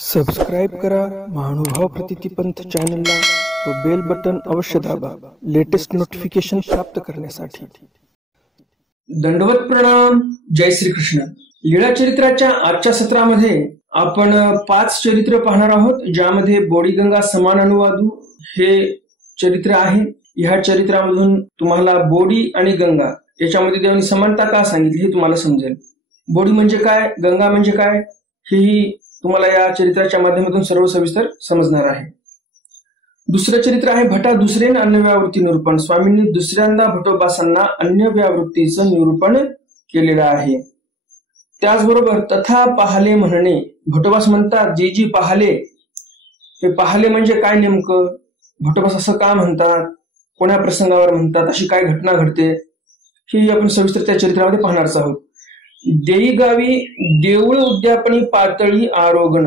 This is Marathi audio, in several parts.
सबस्क्राईब करा महानुभाव प्रतितीपंथ चॅनलला व बेल बटन अवश्य दाबा लेटेस्ट नोटिफिकेशन प्राप्त करण्यासाठी। दंडवत प्रणाम। जय श्री कृष्ण। लीळा चरित्राच्या आजच्या सत्रामध्ये आपण 5 चरित्र पाहणार आहोत, ज्यामध्ये बोडीगंगा समान अनुवादू हे चरित्र आहे। ह्या चरित्रामधून तुम्हाला बोडी आणि गंगा याच्यामध्ये देवानी समानता का सांगितली हे तुम्हाला समजेल। बोडी म्हणजे काय, गंगा म्हणजे काय हेही तुम्हाला या चरित्राच्या माध्यमातून सर्व सविस्तर समजणार आहे। दुसरं चरित्र आहे भटा दुसरेन अन्य व्यावृत्ती निरूपण। स्वामींनी दुसऱ्यांदा भटोबासांना अन्य व्यावृत्तीचं निरूपण केलेलं आहे। त्याचबरोबर तथा पाहले म्हणणे, भटोबास म्हणतात जी जी पाहले, हे पाहले म्हणजे काय नेमकं, भटोबास असं का म्हणतात, कोण्या प्रसंगावर म्हणतात, अशी काय घटना घडते ही आपण सविस्तर त्या चरित्रामध्ये पाहणारच आहोत। देई गावी देऊळ उद्यापनी पातळी आरोगण।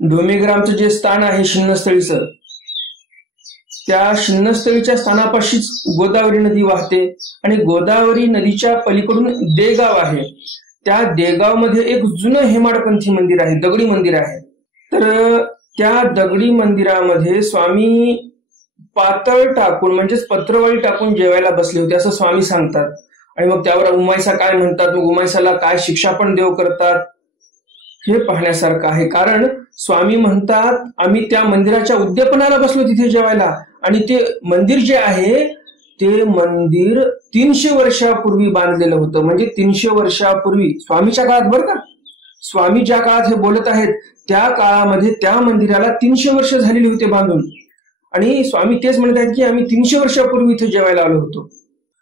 डोमेग्रामचं जे स्थान आहे शिन्नस्थळीचं, त्या शिन्नस्थळीच्या स्थानापाशीच गोदावरी नदी वाहते आणि गोदावरी नदीच्या पलीकडून देगाव आहे। त्या देगाव मध्ये एक जुनं हेमाडपंथी मंदिर आहे, दगडी मंदिर आहे। तर त्या दगडी मंदिरामध्ये स्वामी पातळ टाकून म्हणजेच पत्रवाळी टाकून जेवायला बसले होते असं स्वामी सांगतात। आणि मग त्यावर उमाईसा काय म्हणतात, मग उमाईसाला काय शिक्षा पण देव करतात हे पाहण्यासारखं आहे। कारण स्वामी म्हणतात आम्ही त्या मंदिराच्या उद्यापनाला बसलो तिथे जेवायला, आणि ते मंदिर जे आहे ते मंदिर 300 वर्षापूर्वी बांधलेलं होतं। म्हणजे 300 वर्षापूर्वी स्वामीच्या काळात, बरं का, स्वामी ज्या काळात हे बोलत आहेत त्या काळामध्ये त्या मंदिराला 300 वर्ष झालेली होते बांधून, आणि स्वामी तेच म्हणत आहेत की आम्ही 300 वर्षापूर्वी इथे जेवायला आलो होतो।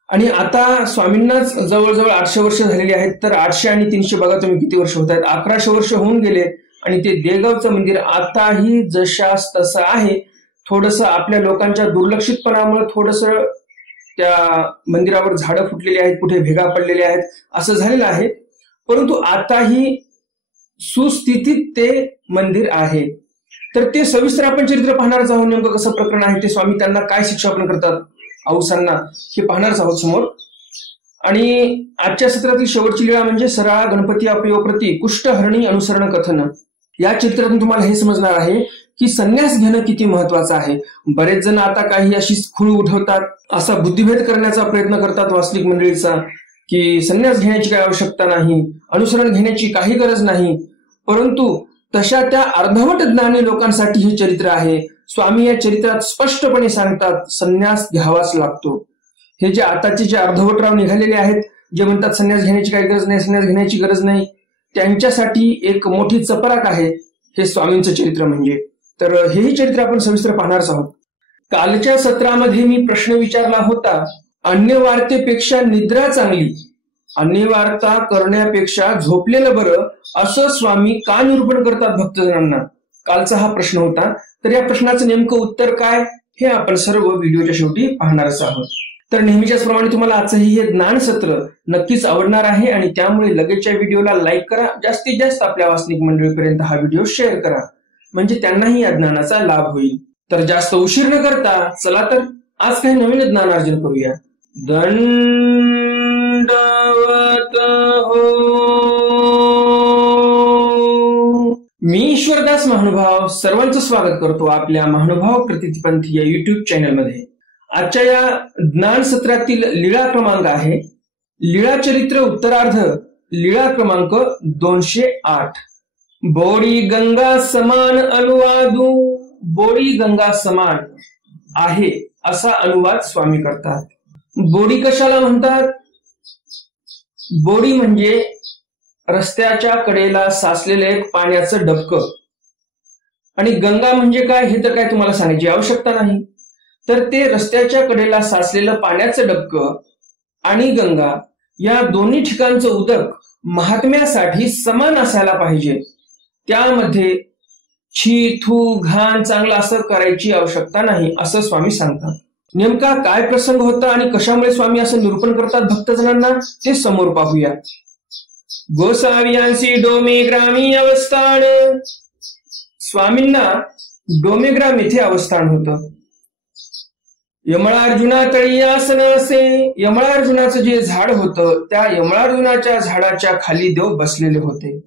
आणि आता स्वामींनाच जवळजवळ 800 वर्ष झालेली आहेत। तर 800 आणि 300 बघा तुम्ही किती वर्ष होत आहेत, 1100 वर्ष होऊन गेले। आणि ते देगावचं मंदिर आताही जशास तसं आहे। थोडंसं आपल्या लोकांच्या दुर्लक्षितपणामुळे थोडंसं त्या मंदिरावर झाडं फुटलेली आहेत, कुठे भेगा पडलेल्या आहेत असं झालेलं आहे, परंतु आताही सुस्थितीत ते मंदिर आहे। तर ते सविस्तर आपण चरित्र पाहणारच आहोत। नेमकं कसं प्रकरण आहे ते, स्वामी त्यांना काय शिक्षा पण करतात औसांना हे पाहणारच आहोत समोर। आणि आजच्या सत्रातील शेवटची लीळा म्हणजे सरा गणपती अपयोप्रती कुष्ठहरणी अनुसरण कथन। या चित्रातून तुम्हाला हे समजणार आहे की संन्यास घेणं किती महत्वाचं आहे। बरेच जण आता काही अशी खूळ उठवतात, असा बुद्धिभेद करण्याचा प्रयत्न करतात वास्तविक मंडळीचा, की संन्यास घेण्याची काही आवश्यकता नाही, अनुसरण घेण्याची काही गरज नाही। परंतु तशा त्या अर्धवट ज्ञानी लोकांसाठी हे चरित्र आहे। स्वामी या चरित्रात स्पष्टपणे सांगतात संन्यास घ्यावाच लागतो। हे जे आताचे जे अर्धवटराव निघालेले आहेत, जे म्हणतात संन्यास घेण्याची काही गरज नाही, संन्यास घेण्याची गरज नाही, त्यांच्यासाठी एक मोठी चपराक आहे हे स्वामींचं चरित्र म्हणजे। तर हेही चरित्र आपण सविस्तर पाहणारच आहोत। कालच्या सत्रामध्ये मी प्रश्न विचारला होता, अन्य वार्तेपेक्षा निद्रा चांगली, अन्य वार्ता करण्यापेक्षा झोपलेलं बरं असं स्वामी का निरूपण करतात भक्तजनांना, कालचा हा प्रश्न होता। तर या प्रश्नाचं नेमकं उत्तर काय हे आपण सर्व व्हिडिओच्या शेवटी पाहणारच आहोत। तर नेहमीच्याच प्रमाणे तुम्हाला आजही हे ज्ञान सत्र नक्कीच आवडणार आहे, आणि त्यामुळे लगेचच्या व्हिडिओला लाईक करा, जास्तीत जास्त आपल्या वासनिक मंडळीपर्यंत हा व्हिडिओ शेअर करा, म्हणजे त्यांनाही या ज्ञानाचा लाभ होईल। तर जास्त उशीर न करता चला तर आज काही नवीन ज्ञानार्जन करूया। दंडवत हो। मी ईश्वरदास महानुभाव सर्वांचं स्वागत करतो आपल्या महानुभाव प्रतितीपंथ या युट्यूब चॅनलमध्ये। आजच्या या ज्ञान सत्रातील लीळा क्रमांक आहे लीळा चरित्र उत्तरार्ध, लीळा क्रमांक 208। बोडी गंगा समान अनुवादू। बोडी गंगा समान आहे असा अनुवाद स्वामी करतात। बोडी कशाला म्हणतात? बोडी म्हणजे रस्त्याच्या कडेला साचलेलं एक पाण्याचं डबकं, आणि गंगा म्हणजे काय हे तर काय तुम्हाला सांगायची आवश्यकता नाही। तर ते रस्त्याच्या कडेला साचलेलं पाण्याचं डबकं आणि गंगा या दोन्ही ठिकाणचं उदक महात्म्यासाठी समान असायला पाहिजे। त्यामध्ये छी थू घाण चांगलं असं करायची आवश्यकता नाही असं स्वामी सांगतात। नेमका काय प्रसंग होता आणि कशामुळे स्वामी असं निरूपण करतात भक्तजनांना ते समोर पाहूया। गोसावियांसी डोमेग्रामी अवस्थान। स्वामींना डोमेग्राम येथे अवस्थान होतं। यमळार्जुना तळी आसन असे। यमळार्जुनाचं जे झाड होतं त्या यमळार्जुनाच्या झाडाच्या खाली देव बसलेले होते।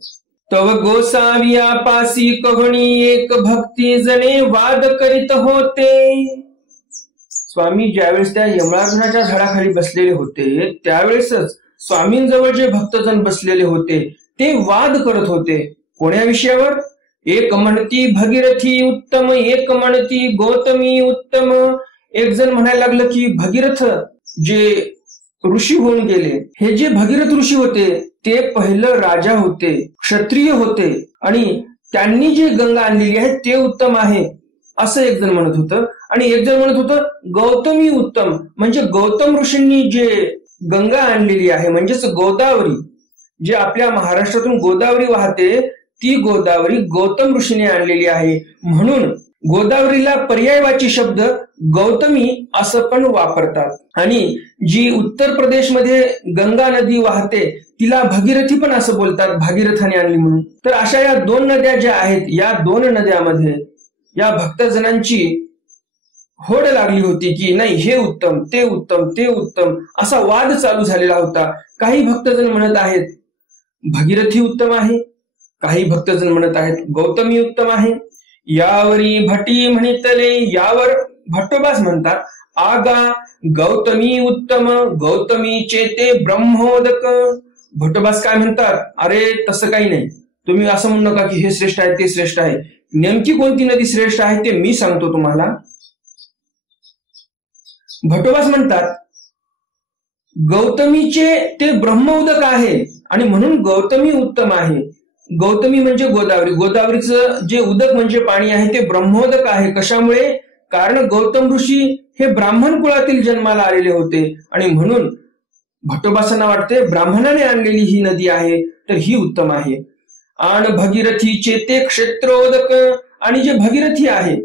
तव गोसाविया पासी कहणी एक भक्ती जणे वाद करीत होते. स्वामी ज्यावेळेस त्या यमराजाच्या झाडाखाली बसलेले होते त्यावेळेसच स्वामींजवळ जे भक्तजन बसलेले होते ते वाद करत होते. कोण्या विषयावर? एक म्हणती भगीरथी उत्तम, एक म्हणती गौतमी उत्तम. एक जण म्हणायला लागलं की भगीरथ जे ऋषी होऊन गेले, हे जे भगीरथ ऋषी होते ते पहिलं राजा होते, क्षत्रिय होते आणि त्यांनी जे गंगा आणलेली आहे ते उत्तम आहे असं एक जण म्हणत होतं. आणि एक जण म्हणत होतं गौतमी उत्तम, म्हणजे गौतम ऋषींनी जे गंगा आणलेली आहे म्हणजेच गोदावरी, जे आपल्या महाराष्ट्रातून गोदावरी वाहते ती गोदावरी गौतम ऋषीने आणलेली आहे, म्हणून गोदावरीला पर्यायवाची शब्द गौतमी असं पण वापरतात. आणि जी उत्तर प्रदेशमध्ये गंगा नदी वाहते तिला भगीरथी पण असं बोलतात, भागीरथाने आणली म्हणून. तर अशा या दोन नद्या ज्या आहेत, या दोन नद्यामध्ये या भक्तजनांची होड लागली होती की नाही हे उत्तम ते उत्तम ते उत्तम, असा वाद चालू झालेला होता. काही भक्तजन म्हणत आहेत भगीरथी उत्तम आहे, काही भक्तजन म्हणत आहेत गौतमी उत्तम आहे. यावरी भटी म्हणितले, यावर भट्टोबास म्हणतात आगा गौतमी उत्तम, गौतमी चेते ब्रह्मोदक. भट्टोबास काय म्हणतात, अरे तसं काही नाही, तुम्ही असं म्हणू नका की हे श्रेष्ठ आहे ते श्रेष्ठ आहे. नेमकी कोणती नदी श्रेष्ठ आहे ते मी सांगतो तुम्हाला. भट्टोबास म्हणतात गौतमीचे ते ब्रह्मोदक आहे आणि म्हणून गौतमी उत्तम आहे. गौतमी म्हणजे गोदावरी, गोदावरीचं जे उदक म्हणजे पाणी आहे ते ब्रह्मोदक आहे. कशामुळे? कारण गौतम ऋषी हे ब्राह्मण कुळातील जन्माला आलेले होते आणि म्हणून भट्टोबासांना वाटते ब्राह्मणाने आणलेली ही नदी आहे तर ही उत्तम आहे. आणि भगीरथीचे ते क्षेत्रोदक, आणि जे भगीरथी आहे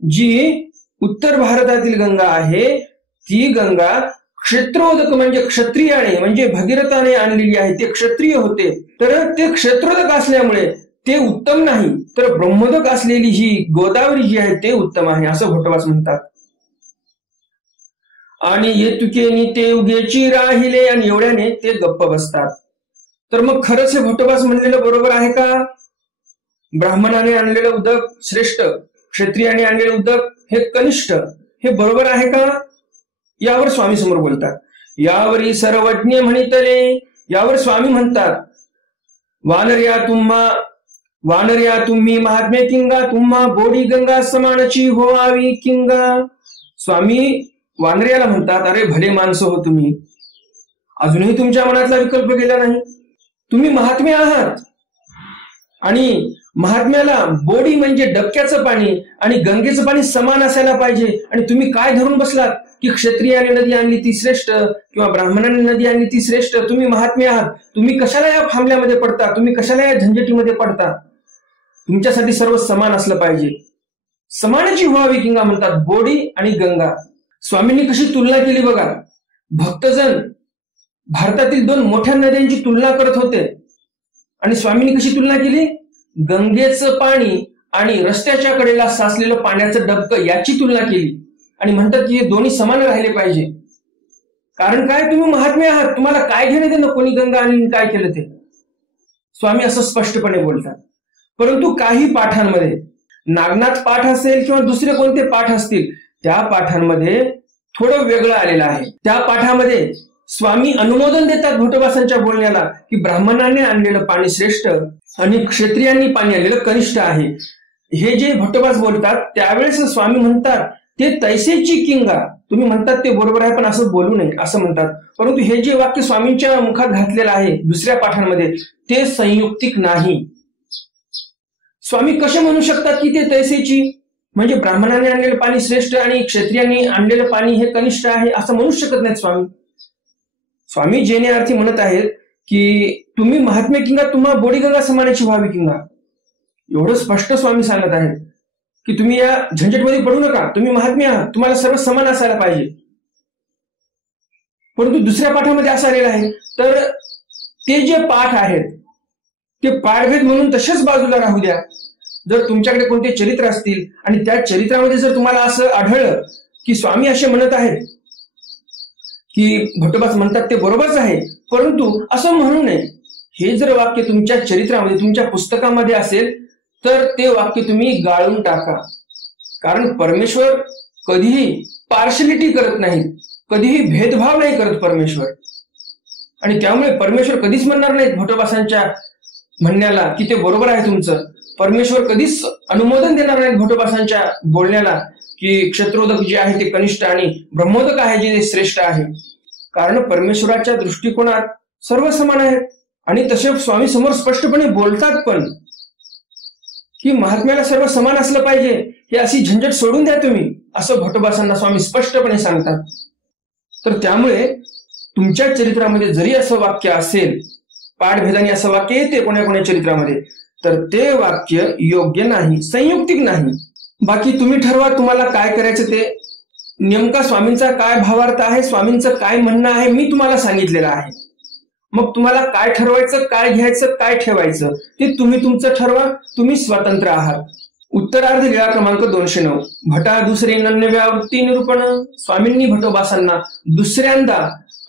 जी उत्तर भारतातील गंगा आहे ती गंगा क्षेत्रोदक म्हणजे क्षत्रियाने म्हणजे भगीरथाने आणलेली आहे, ते क्षत्रिय होते. तर ते क्षेत्रोदक असल्यामुळे ते उत्तम नाही, तर ब्रह्मोदक असलेली ही गोदावरी जी आहे ते उत्तम आहे असं भट्टोबास म्हणतात. आणि येतुकेनी ते उगेची राहिले, आणि एवढ्याने ते गप्प बसतात. तर मग खरंच हे भट्टोबास म्हणलेलं बरोबर आहे का? ब्राह्मणाने आणलेलं उदक श्रेष्ठ, क्षत्रियाने आणलेलं उदक हे कनिष्ठ, हे बरोबर आहे का? यावर स्वामी समोर बोलतात. यावरी सर्वज्ञ म्हणितले, यावर स्वामी म्हणतात वानर्या तुम्ही महात्मे किंगा, तुम्हा बोडी गंगा समानाची होवावी किंगा. स्वामी वानर्याला म्हणतात अरे भले माणसं हो तुम्ही, अजूनही तुमच्या मनातला विकल्प गेला नाही, तुम्ही महात्मे आहात आणि महात्म्याला बोडी म्हणजे डबक्याचं पाणी आणि गंगेचं पाणी समान असायला पाहिजे. आणि तुम्ही काय धरून बसलात की क्षत्रियाने नदी आणली ती श्रेष्ठ किंवा ब्राह्मणाने नदी आणली ती श्रेष्ठ. तुम्ही महात्मे आहात, तुम्ही कशाला या फांबल्यामध्ये पडता, तुम्ही कशाला या झंझटीमध्ये पडता? तुमच्यासाठी सर्व समान असलं पाहिजे. समानाची व्हावी किंगा म्हणतात बोडी आणि गंगा. स्वामींनी कशी तुलना केली बघा. भक्तजन भारतातील दोन मोठ्या नद्यांची तुलना करत होते आणि स्वामींनी कशी तुलना केली? गंगेचं पाणी आणि रस्त्याच्या कडेला साचलेलं पाण्याचं डबकं याची तुलना केली आणि म्हणतात की हे दोन्ही समान राहिले पाहिजे. कारण काय, तुम्ही महात्मे आहात, तुम्हाला काय घेणे देणं कोणी गंगा आणि काय केलं ते. स्वामी असं स्पष्टपणे बोलतात. परंतु काही पाठांमध्ये, नागनाथ पाठ असेल किंवा दुसरे कोणते पाठ असतील, त्या पाठांमध्ये थोडं वेगळं आलेलं आहे. त्या पाठामध्ये स्वामी अनुमोदन देतात भट्टोबासांच्या बोलण्याला की ब्राह्मणाने आणलेलं पाणी श्रेष्ठ आणि क्षत्रियांनी पाणी आणलेलं कनिष्ठ आहे. हे जे भट्टोबास बोलतात त्यावेळेस स्वामी म्हणतात ते तैसेची किंगा. तुम्ही म्हणतात ते बरोबर आहे पण असं बोलू नये असं म्हणतात. परंतु हे जे वाक्य स्वामींच्या मुखात घातलेलं आहे दुसऱ्या पाठांमध्ये ते संयुक्तिक नाही. स्वामी कसे म्हणू शकतात की ते तैसेची म्हणजे ब्राह्मणाने आणलेलं पाणी श्रेष्ठ आणि क्षत्रियांनी आणलेलं पाणी हे कनिष्ठ आहे असं म्हणू शकत नाहीत स्वामी. स्वामी जेने अर्थी म्हणत आहेत की तुम्ही महात्मे किंगा तुम्हा बोडी गंगा समानाची व्हावी किंगा. एवढं स्पष्ट स्वामी सांगत आहेत की तुम्ही या झंझटमध्ये पडू नका, तुम्ही महात्मे आहात, तुम्हाला सर्व समान असायला पाहिजे. परंतु दुसऱ्या पाठामध्ये असं आलेलं आहे. तर ते जे पाठ आहेत ते पाठभेद म्हणून तसेच बाजूला राहू द्या. जर तुमच्याकडे कोणते चरित्र असतील आणि त्या चरित्रामध्ये जर तुम्हाला असं आढळलं की स्वामी असे म्हणत आहेत की भट्टोबास म्हणतात ते बरोबरच आहे, परंतु असं म्हणू नये, हे जर वाक्य तुमच्या चरित्रामध्ये, तुमच्या पुस्तकामध्ये असेल तर ते वाक्य तुम्ही गाळून टाका. कारण परमेश्वर कधीही पार्शलिटी करत नाही, कधीही भेदभाव नाही करत परमेश्वर. आणि त्यामुळे परमेश्वर कधीच म्हणणार नाहीत भटोबासांच्या म्हणण्याला की ते बरोबर आहे तुमचं. परमेश्वर कधीच अनुमोदन देणार नाहीत भटोबासांच्या बोलण्याला की क्षत्रोदक जे आहे ते कनिष्ठ आणि ब्रह्मोदक आहे जे श्रेष्ठ आहे. कारण परमेश्वराच्या दृष्टिकोनात सर्व समान आहेत. आणि तसे स्वामी समोर स्पष्टपणे बोलतात पण की महात्म्याला सर्व समान असलं पाहिजे, हे अशी झंझट सोडून द्या तुम्ही, असं भटोबासांना स्वामी स्पष्टपणे सांगतात. तर त्यामुळे तुमच्या चरित्रामध्ये जरी असं वाक्य असेल, पाठभेदाने असं वाक्य येते कोण्या कोण्या चरित्रामध्ये, तर ते वाक्य योग्य नाही, संयुक्तिक नाही. बाकी तुम्ही ठरवा तुम्हाला काय करायचं ते. नेमका स्वामींचा काय भावार्थ आहे, स्वामींचं काय म्हणणं आहे, मी तुम्हाला सांगितलेलं आहे. मग तुम्हाला काय ठरवायचं, काय घ्यायचं, काय ठेवायचं ते तुम्ही तुमचं ठरवा. तुम्ही स्वतंत्र आहात. उत्तरार्ध लीळा क्रमांक 209. भटा दुसरे अन्य व्यावृत्ती निरूपण. स्वामींनी भटोबासांना दुसऱ्यांदा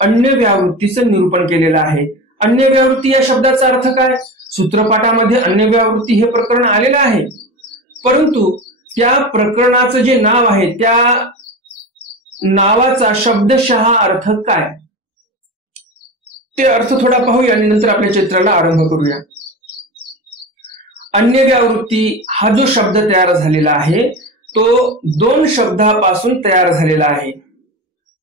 अन्य व्यावृत्तीचं निरूपण केलेलं आहे. अन्य व्यावृत्ती या शब्दाचा अर्थ काय? सूत्रपाठामध्ये अन्य व्यावृत्ती हे प्रकरण आलेलं आहे, परंतु त्या प्रकरणाचं जे नाव आहे त्या नावाचा शब्दशः अर्थ काय ते अर्थ थोडा पाहूया आणि नंतर आपल्या चित्राला आरंभ करूया. अन्य व्यावृत्ती हा जो शब्द तयार झालेला आहे तो 2 शब्दापासून तयार झालेला आहे.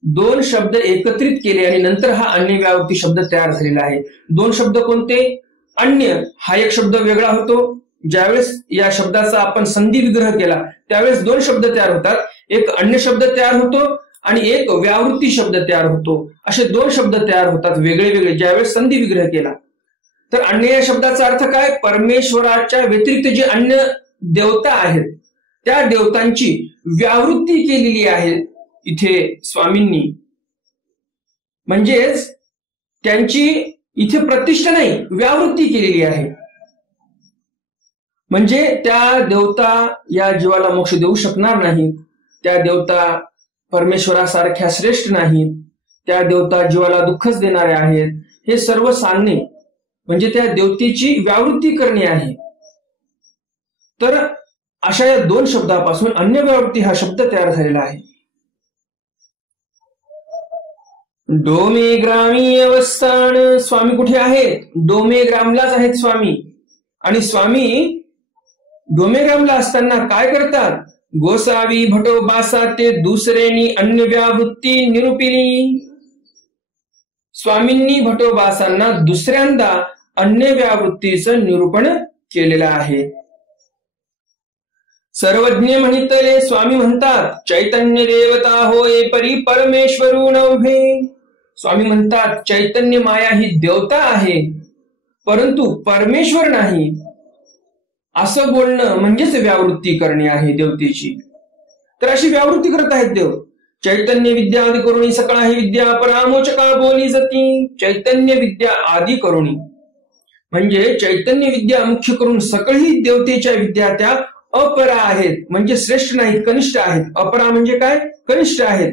2 शब्द एकत्रित केले आणि नंतर हा अन्य व्यावृत्ती शब्द तयार झालेला आहे. 2 शब्द कोणते? अन्य हा एक शब्द वेगळा होतो. ज्यावेळेस या शब्दाचा आपण संधी विग्रह केला त्यावेळेस 2 शब्द तयार होतात. एक अन्य शब्द तयार होतो आणि एक व्यावृत्ती शब्द तयार होतो. असे 2 शब्द तयार होतात वेगळे वेगळे ज्यावेळेस संधी विग्रह केला. तर अन्य या शब्दाचा अर्थ काय? परमेश्वराच्या व्यतिरिक्त जे अन्य देवता आहेत त्या देवतांची व्यावृत्ती केलेली आहे इथे स्वामींनी. म्हणजेच त्यांची इथे प्रतिष्ठा नाही, व्यावृत्ती केलेली आहे. म्हणजे त्या देवता या जीवाला मोक्ष देऊ शकणार नाहीत, त्या देवता परमेश्वरासारख्या श्रेष्ठ नाहीत, त्या देवता जीवाला दुःखच देणारे आहेत, हे सर्व सांगणे म्हणजे त्या देवतेची व्यावृत्ती करणे आहे. तर अशा या 2 शब्दापासून अन्य व्यावृत्ती हा शब्द तयार झालेला आहे. डोमे ग्रामी अवस्थान. स्वामी कुठे आहेत? डोमेग्रामलाच आहेत स्वामी. आणि स्वामी डोमेग्रामला असताना काय करतात? गोसावी भटोबासा ते दुसरेनी अन्य व्यावृत्ती निरूपिली. स्वामींनी भटोबासांना दुसऱ्यांदा अन्य व्यावृत्तीचं निरूपण केलेलं आहे. सर्वज्ञ म्हणितले स्वामी म्हणतात चैतन्य देवता होय परी परमेश्वरू नव्हे. स्वामी म्हणतात चैतन्य माया ही देवता आहे परंतु परमेश्वर नाही. असं बोलणं म्हणजेच व्यावृत्ती करणे आहे देवतेची. तर अशी व्यावृत्ती करत आहेत देव. चैतन्य विद्या आदि करुणी सकळा ही विद्या परामोचका बोली जाती. चैतन्य विद्या आदि करुणी म्हणजे चैतन्य विद्या मुख्य करून सकळही देवतेच्या विद्या त्या अपरा आहेत, म्हणजे श्रेष्ठ नाहीत, कनिष्ठ आहेत. अपरा म्हणजे काय? कनिष्ठ आहेत,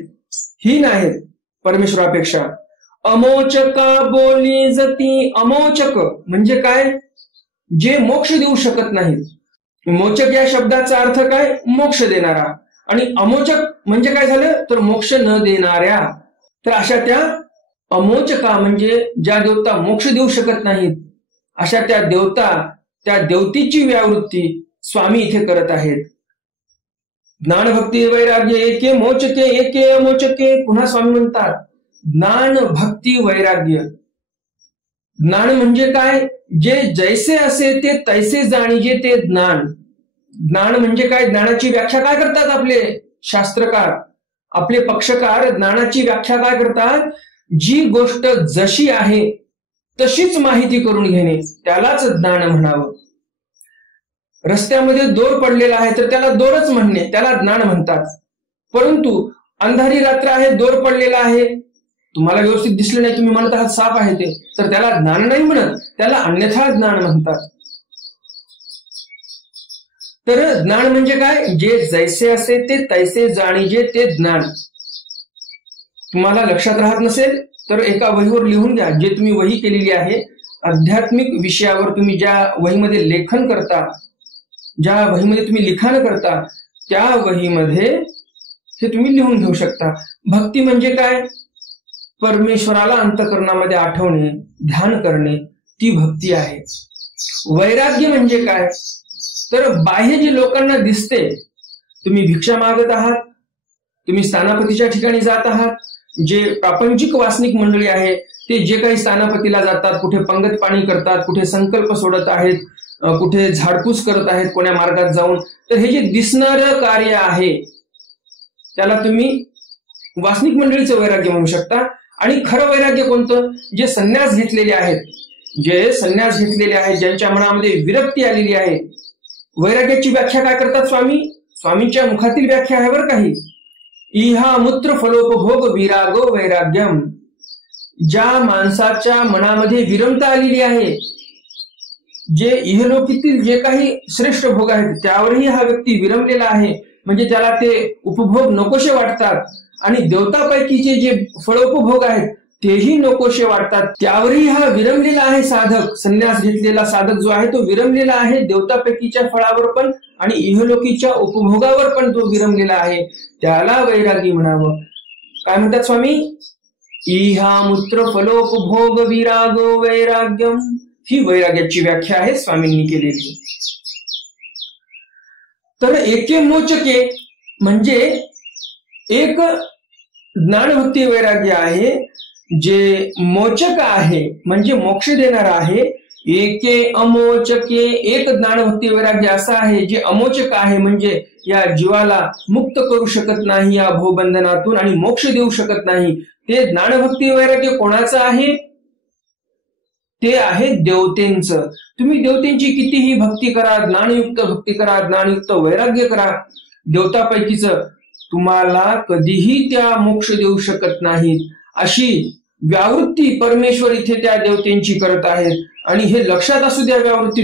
हीन आहेत परमेश्वरापेक्षा. अमोचका बोली जाती. अमोचक म्हणजे काय? जे मोक्ष देऊ शकत नाहीत. मोचक या शब्दाचा अर्थ काय? मोक्ष देणारा. आणि अमोचक म्हणजे काय झालं तर मोक्ष न देणाऱ्या. तर अशा त्या अमोचका म्हणजे ज्या देवता मोक्ष देऊ शकत नाहीत अशा त्या देवता, त्या देवतेची व्यावृत्ती स्वामी इथे करत आहेत. ज्ञान भक्ती वैराग्य एके मोचके एके अमोचके. पुन्हा स्वामी म्हणतात ज्ञान भक्ती वैराग्य. ज्ञान म्हणजे काय? जे जैसे असे ते तैसे जाणीजे ते ज्ञान. ज्ञान म्हणजे काय? ज्ञानाची व्याख्या काय करतात आपले शास्त्रकार, आपले पक्षकार? ज्ञानाची व्याख्या काय करतात? जी गोष्ट जशी आहे तशीच माहिती करून घेणे त्यालाच ज्ञान म्हणावं. रस्त्यामध्ये दोर पडलेला आहे तर त्याला दोरच म्हणणे त्याला ज्ञान म्हणतात. परंतु अंधारी रात्र आहे, दोर पडलेला आहे, तुम्हाला व्यवस्थित दिसलं नाही, तुम्ही म्हणत आहात साप आहे ते, तर त्याला ज्ञान नाही म्हणत, त्याला अन्यथा ज्ञान म्हणतात. तर ज्ञान म्हणजे काय? जे जैसे असे ते तैसे जाणीजे ते ज्ञान. तुम्हाला लक्षात राहत नसेल तर एका वहीवर लिहून घ्या, जे तुम्ही वही केलेली आहे आध्यात्मिक विषयावर तुम्ही ज्या वहीमध्ये लेखन करता, ज्या वहीमध्ये तुम्ही लिखाण करता, त्या वहीमध्ये हे तुम्ही लिहून घेऊ शकता. भक्ती म्हणजे काय? परमेश्वराला अंतःकरणामध्ये आठवणे, ध्यान करणे, ती भक्ती आहे. वैराग्य म्हणजे काय? तर बाह्य जे लोकांना दिसते, तुम्ही भिक्षा मागत आहात, तुम्ही स्थानापतीच्या ठिकाणी जात आहात, जे प्रापंचिक वासनिक मंडळी आहे ते जे काही स्थानापतीला जातात, कुठे पंगत पाणी करतात, कुठे संकल्प सोडत आहेत, कुठे झाडपूस करत आहेत कोण्या मार्गात जाऊन, तर हे जे दिसणारं कार्य आहे त्याला तुम्ही वासनिक मंडळीचं वैराग्य म्हणू शकता. आणि खरं वैराग्य कोणतं? जे संन्यास घेतलेले आहेत, जे संन्यास घेतलेले आहेत, ज्यांच्या मनामध्ये विरक्ती आलेली आहे. वैराग्याची व्याख्या काय करतात स्वामी? स्वामींच्या मुखातील व्याख्या आहे बरं काही. इहा मूत्र फलोपभोग विरागो वैराग्यम. ज्या माणसाच्या मनामध्ये विरमता आलेली आहे, जे इहलोकीतील जे काही श्रेष्ठ भोग आहेत त्यावरही हा व्यक्ती विरमलेला आहे, म्हणजे त्याला ते उपभोग नकोशे वाटतात, आणि देवतापैकीचे जे फलोपभोग आहेत तेही नकोशे वाटतात, त्यावरही हा विरमलेला आहे साधक. संन्यास घेतलेला साधक जो आहे तो विरमलेला आहे, देवतापैकीच्या फळावर पण आणि इहलोकीच्या उपभोगावर पण तो विरमलेला आहे. त्याला वैरागी म्हणावं. काय म्हणतात स्वामी? इहा मूत्र फलोपभोग विरागो वैराग्यम. ही वैराग्याची व्याख्या आहे स्वामींनी केलेली. तर एके मोचके म्हणजे एक ज्ञानभक्ती वैराग्य आहे, जे मोचक आहे म्हणजे मोक्ष देणार आहे. एके अमोचके, एक ज्ञानभक्ती वैराग्य असा आहे जे अमोचक आहे, म्हणजे या जीवाला मुक्त करू शकत नाही या भवबंधनातून आणि मोक्ष देऊ शकत नाही. ते ज्ञानभक्ती वैराग्य कोणाचं आहे? ते आहे देवतेंचं. तुम्ही देवतेंची कितीही भक्ती करा, ज्ञानयुक्त भक्ती करा, ज्ञानयुक्त वैराग्य करा, देवतापैकीच तुम्हाला कधीही त्या मोक्ष देऊ शकत नाहीत. अशी व्यावृत्ती परमेश्वर इथे त्या देवतेंची करत आहेत. आणि हे लक्षात असू द्या व्यावृत्ती,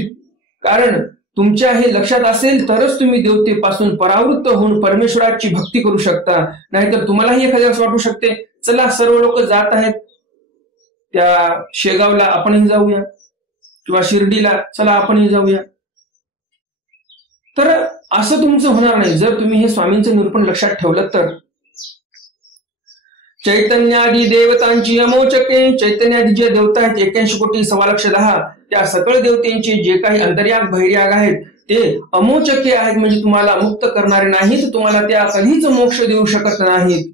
कारण तुमच्या हे लक्षात असेल तरच तुम्ही देवतेपासून परावृत्त होऊन परमेश्वराची भक्ती करू शकता. नाहीतर तुम्हालाही एखाद्या वेळेस वाटू शकते, चला सर्व लोक जात आहेत त्या शेगावला, आपणही जाऊया, किंवा शिर्डीला, चला आपणही जाऊया. तर असं तुमचं होणार नाही जर तुम्ही हे स्वामींचं निरूपण लक्षात ठेवलं तर. चैतन्यादी देवतांची अमोचके, चैतन्यादी जे देवता आहेत 81 कोटी 1,10,00,000, त्या सकळ देवतेंचे जे काही अंतर्याग बहिर्याग आहेत ते अमोचके आहेत, म्हणजे तुम्हाला मुक्त करणारे नाहीत, तुम्हाला त्या कधीच मोक्ष देऊ शकत नाहीत.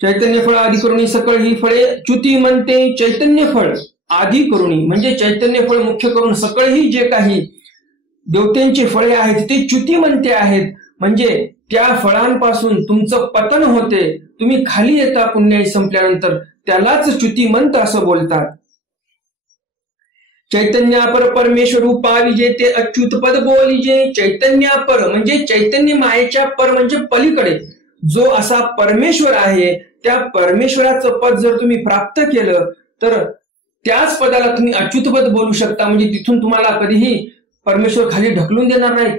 चैतन्य फळ आदी करुणी सकळ ही फळे च्युती म्हणते. चैतन्य फळ आदी करुणी म्हणजे चैतन्य फळ मुख्य करून सकळ ही जे काही देवतेंची फळे आहेत ते च्युती म्हणते आहेत, म्हणजे त्या फळांपासून तुमचं पतन होते, तुम्ही खाली येता पुण्याई संपल्यानंतर, त्यालाच च्युतिमंत असं बोलतात. चैतन्यापर परमेश्वर पाविजे ते अच्युत पद बोलिजे. चैतन्यापर म्हणजे चैतन्य मायेच्या पर म्हणजे पलीकडे जो असा परमेश्वर आहे, त्या परमेश्वराचं पद जर तुम्ही प्राप्त केलं तर त्याच पदाला तुम्ही अच्युत पद बोलू शकता. म्हणजे तिथून तुम्हाला कधीही परमेश्वर खाली ढकलून देणार नाही,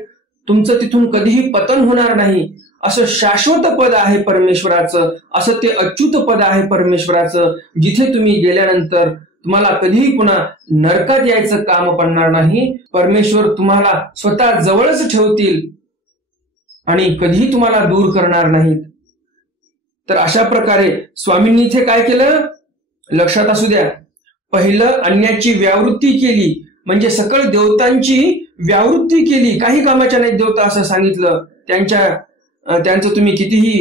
तुमचं तिथून कधीही पतन होणार नाही. असं शाश्वत पद आहे परमेश्वराचं, असं ते अच्युत पद आहे परमेश्वराचं, जिथे तुम्ही गेल्यानंतर तुम्हाला कधीही पुन्हा नरकात यायचं काम पडणार नाही. परमेश्वर तुम्हाला स्वतः जवळच ठेवतील आणि कधीही तुम्हाला दूर करणार नाहीत. तर अशा प्रकारे स्वामींनी इथे काय केलं लक्षात असू द्या. पहिलं अन्याची व्यावृत्ती केली, म्हणजे सकळ देवतांची व्यावृत्ती केली. काही कामाच्या नाहीत देवता असं सांगितलं. त्यांचं तुम्ही कितीही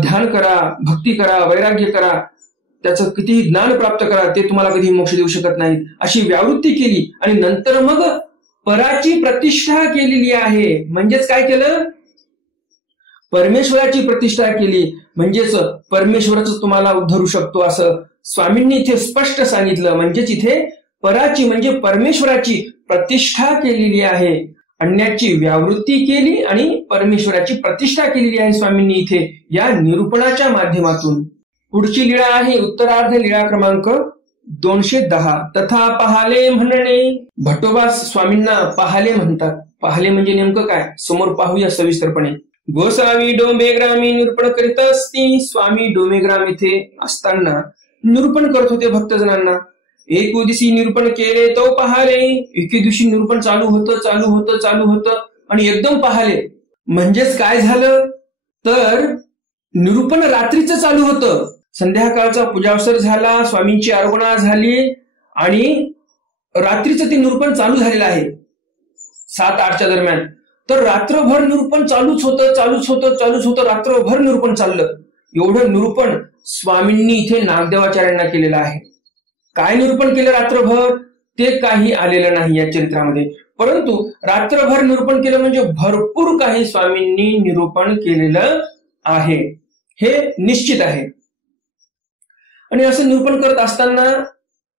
ध्यान करा, भक्ती करा, वैराग्य करा, त्याचं कितीही ज्ञान प्राप्त करा, ते तुम्हाला कधी मोक्ष देऊ शकत नाहीत, अशी व्यावृत्ती केली. आणि नंतर मग पराची प्रतिष्ठा केलेली आहे. म्हणजेच काय केलं? परमेश्वराची प्रतिष्ठा केली, म्हणजेच परमेश्वरच तुम्हाला उद्धरू शकतो असं स्वामींनी इथे स्पष्ट सांगितलं. म्हणजेच इथे पराची म्हणजे परमेश्वराची प्रतिष्ठा केलेली आहे. अन्याची व्यावृत्ती केली आणि परमेश्वराची प्रतिष्ठा केलेली आहे स्वामींनी इथे या निरूपणाच्या माध्यमातून. पुढची लीळा आहे उत्तरार्ध लीळा क्रमांक 210. तथा पहाले म्हणणे. भटोबास स्वामींना पहाले म्हणतात. पहाले म्हणजे नेमकं काय समोर पाहूया सविस्तरपणे. गोसावी डोंबेग्रामी निरूपण करीत असती. स्वामी डोंबेग्राम इथे असताना निरूपण करत होते भक्तजनांना. एक दिवशी निरूपण केले तो पाहाले. एके दिवशी निरूपण चालू होतं आणि एकदम पाहाले. म्हणजेच काय झालं तर निरूपण रात्रीचं चालू होतं. संध्याकाळचा पूजावसर झाला, स्वामींची आराधना झाली आणि रात्रीचं ते निरूपण चालू झालेलं आहे 7-8च्या दरम्यान. तर रात्रभर निरूपण चालूच होतं. रात्रभर निरूपण चाललं. एवढं निरूपण स्वामींनी इथे नामदेवाचार्यांना केलेलं आहे. काय निरूपण केलं रात्रभर ते काही आलेलं नाही या चरित्रामध्ये, परंतु रात्रभर निरूपण केलं म्हणजे भरपूर काही स्वामींनी निरूपण केलेलं आहे हे निश्चित आहे. आणि असं निरूपण करत असताना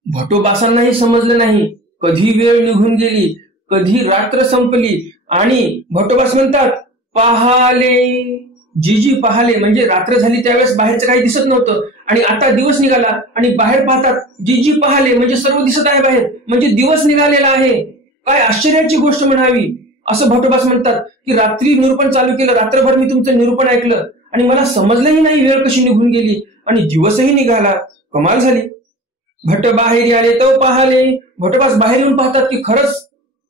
भटोबासांनाही समजलं नाही कधी वेळ निघून गेली, कधी रात्र संपली. आणि भटोबास म्हणतात पाहाले. जी पाहाले म्हणजे रात्र झाली त्यावेळेस बाहेरचं काही दिसत नव्हतं आणि आता दिवस निघाला आणि बाहेर पाहतात जी पाहाले म्हणजे सर्व दिसत आहे बाहेर, म्हणजे दिवस निघालेला आहे. काय आश्चर्याची गोष्ट म्हणावी. असं भटोबास म्हणतात की रात्री निरूपण चालू केलं, रात्रभर मी तुमचं निरूपण ऐकलं आणि मला समजलंही नाही वेळ कशी निघून गेली आणि दिवसही निघाला. कमाल झाली. भट बाहेर आले तो पाहाले. भटोबास बाहेर येऊन पाहतात की खरंच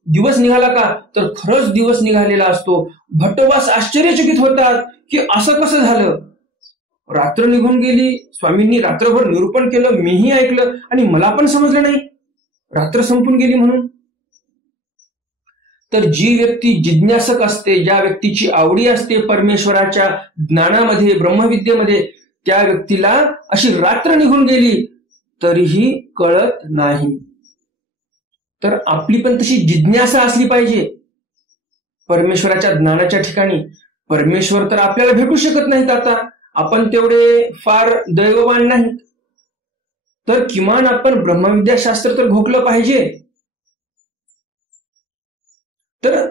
दिवस निघाला का, तर खरंच दिवस निघालेला असतो. भटोबास आश्चर्यचकित होतात की असं कसं झालं. रात्र निघून गेली, स्वामींनी रात्रभर निरूपण केलं, मीही ऐकलं आणि मला पण समजलं नाही, रात्र संपून गेली म्हणून. तर जी व्यक्ती जिज्ञासक असते, ज्या व्यक्तीची आवडी असते परमेश्वराच्या ज्ञानामध्ये, ब्रह्मविद्येमध्ये, त्या व्यक्तीला अशी रात्र निघून गेली तरीही कळत नाही. तर आपली पण तशी जिज्ञासा असली पाहिजे परमेश्वराच्या ज्ञानाच्या ठिकाणी. परमेश्वर तर आपल्याला भेटू शकत नाहीत, आता आपण तेवढे फार दैववान नाहीत, तर किमान आपण ब्रह्मविद्याशास्त्र तर घोकलं पाहिजे. तर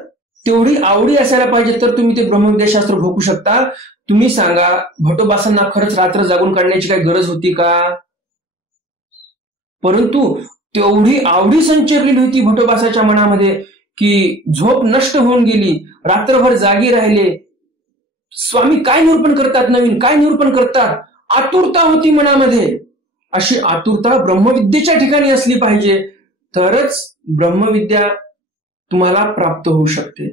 तेवढी आवडी असायला पाहिजे तर तुम्ही ते ब्रह्मविद्याशास्त्र घोकू शकता. तुम्ही सांगा भटोबासांना खरंच रात्र जागून काढण्याची काही गरज होती का. परंतु तेवढी आवडी संचरलेली होती भटोबासाच्या मनामध्ये की झोप नष्ट होऊन गेली, रात्रभर जागी राहिले. स्वामी काय निरूपण करतात, नवीन काय निरूपण करतात, आतुरता होती मनामध्ये. अशी आतुरता ब्रह्मविद्येच्या ठिकाणी असली पाहिजे तरच ब्रह्मविद्या तुम्हाला प्राप्त होऊ शकते.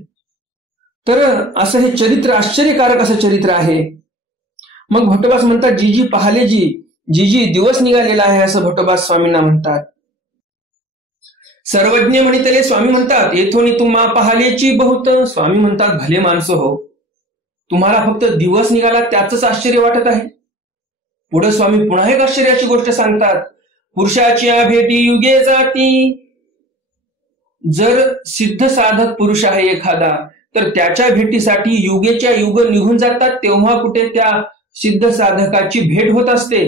तर असं हे चरित्र आश्चर्यकारक असं चरित्र आहे. मग भटोबास म्हणतात जी पाहाले, जी दिवस निघालेला आहे असं भटोबास स्वामींना म्हणतात. सर्वज्ञ म्हणितले स्वामी म्हणतात येथोनी तुम्हा पाहालेची बहुत. स्वामी म्हणतात भले माणसं हो, तुम्हाला फक्त दिवस निघाला त्याच आश्चर्य वाटत आहे. पुढे स्वामी पुन्हा एक आश्चर्याची गोष्ट सांगतात. पुरुषाची भेटी युगे जाती. जर सिद्ध साधक पुरुष आहे एखादा तर त्याच्या भेटीसाठी युगेच्या युग निघून जातात, तेव्हा कुठे त्या सिद्ध साधकाची भेट होत असते.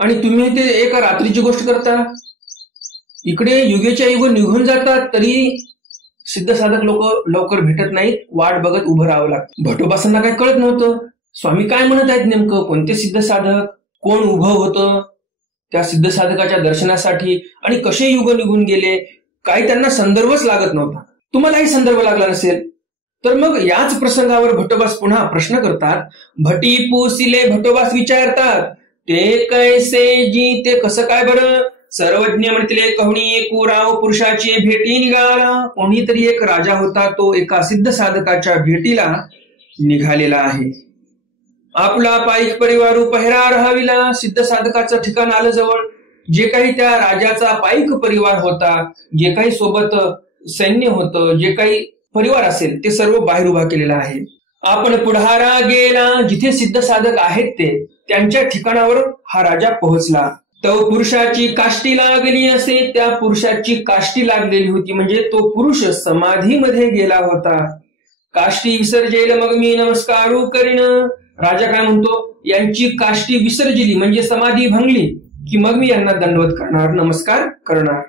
आणि तुम्ही ते एका रात्रीची गोष्ट करता. इकडे युगेच्या युग निघून जातात तरी सिद्ध साधक लोक लवकर भेटत नाहीत, वाट बघत उभं राहावं लागतं. भटोबासांना काय कळत नव्हतं स्वामी काय म्हणत आहेत, नेमकं कोणते सिद्ध साधक, कोण उभं होतं त्या सिद्ध साधकाच्या दर्शनासाठी आणि कसे युग निघून गेले, काही त्यांना संदर्भच लागत नव्हता. तुम्हालाही संदर्भ लागला नसेल. तर मग याच प्रसंगावर भटोबास पुन्हा प्रश्न करतात. भटी पुसिले भटोबास विचारतात ते कैसे जी, ते कसं काय बरं. सर्वज्ञ म्हणतील कहणी एकू राव पुरुषाची भेटी निघाला. कोणीतरी एक राजा होता, तो एका सिद्ध साधकाच्या भेटीला निघालेला आहे. आपला पाईक परिवार पहिरा राहाविला. सिद्ध साधकाचं ठिकाण आलं जवळ. जे काही त्या राजाचा पाईक परिवार होता, जे काही सोबत सैन्य होतं, जे काही परिवार असेल ते सर्व बाहेर उभा केलेला आहे. आपण पुढारा गेला. जिथे सिद्ध साधक आहेत ते त्यांच्या ठिकाणावर हा राजा पोहोचला. तो पुरुषाची काष्टी लागली असे. त्या पुरुषाची काष्टी लागलेली होती, म्हणजे तो पुरुष समाधीमध्ये गेला होता. काष्टी विसर्जेल मग मी नमस्कारू करीन. राजा काय म्हणतो, यांची काष्टी विसर्जली म्हणजे समाधी भंगली की मग मी यांना दंडवत करणार, नमस्कार करणार.